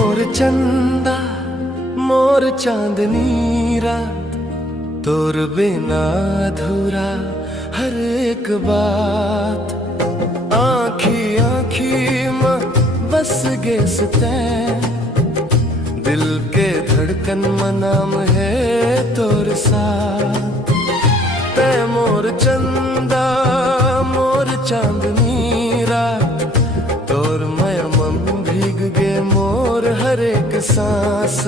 मोर चंदा मोर चांदनी रात, तोर बिना अधूरा हर एक बात। आँखी आँखी में बस गे सतै, दिल के धड़कन में नाम है तोर साथ। तै मोर चंदा मोर चांदनी रात, तोर माया मन भीग गे मोर हर एक सांस।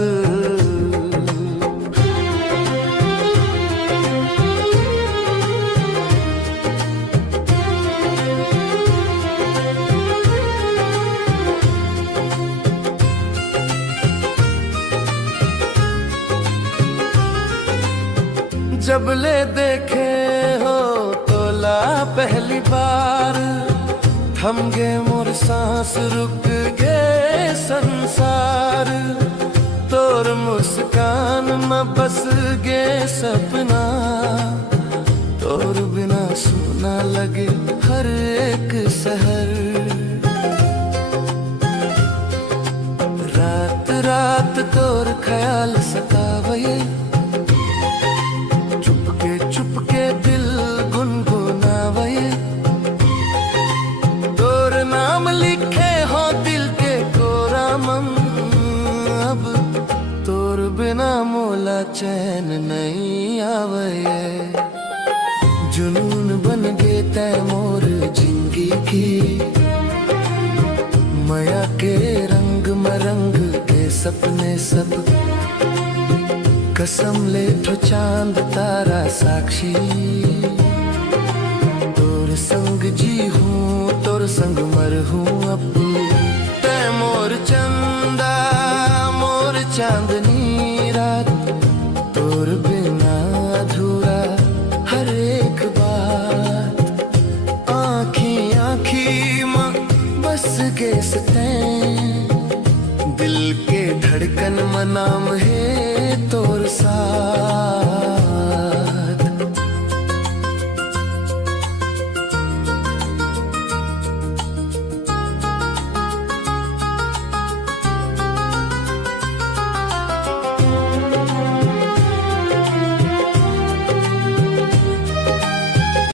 जब ले देखे हो तोला पहली बार, थम गे मोर सांस रुक गे संसार। तोर मुस्कान में बस गे सपना, तोर बिना सुना लगे हर एक शहर। रात रात तोर ख्याल सतावे, चुपके दिल गुनगुनावे। तोर नाम लिखे हो दिल के कोरा मन, अब तोर बिना मोला चैन नहीं आवे। जुनून बन गे तै मोर जिंदगी की, माया के रंग मरंग के सपने सब। कसम ले ठो चांद तारा साक्षी, तोर संग जी हूँ तोर संग मर हूँ अब। तै मोर चंदा मोर चांदनी रात, तोर बिना अधूरा हर एक बात। आँखी आँखी में बस गे सतै, दिल के धड़कन में नाम है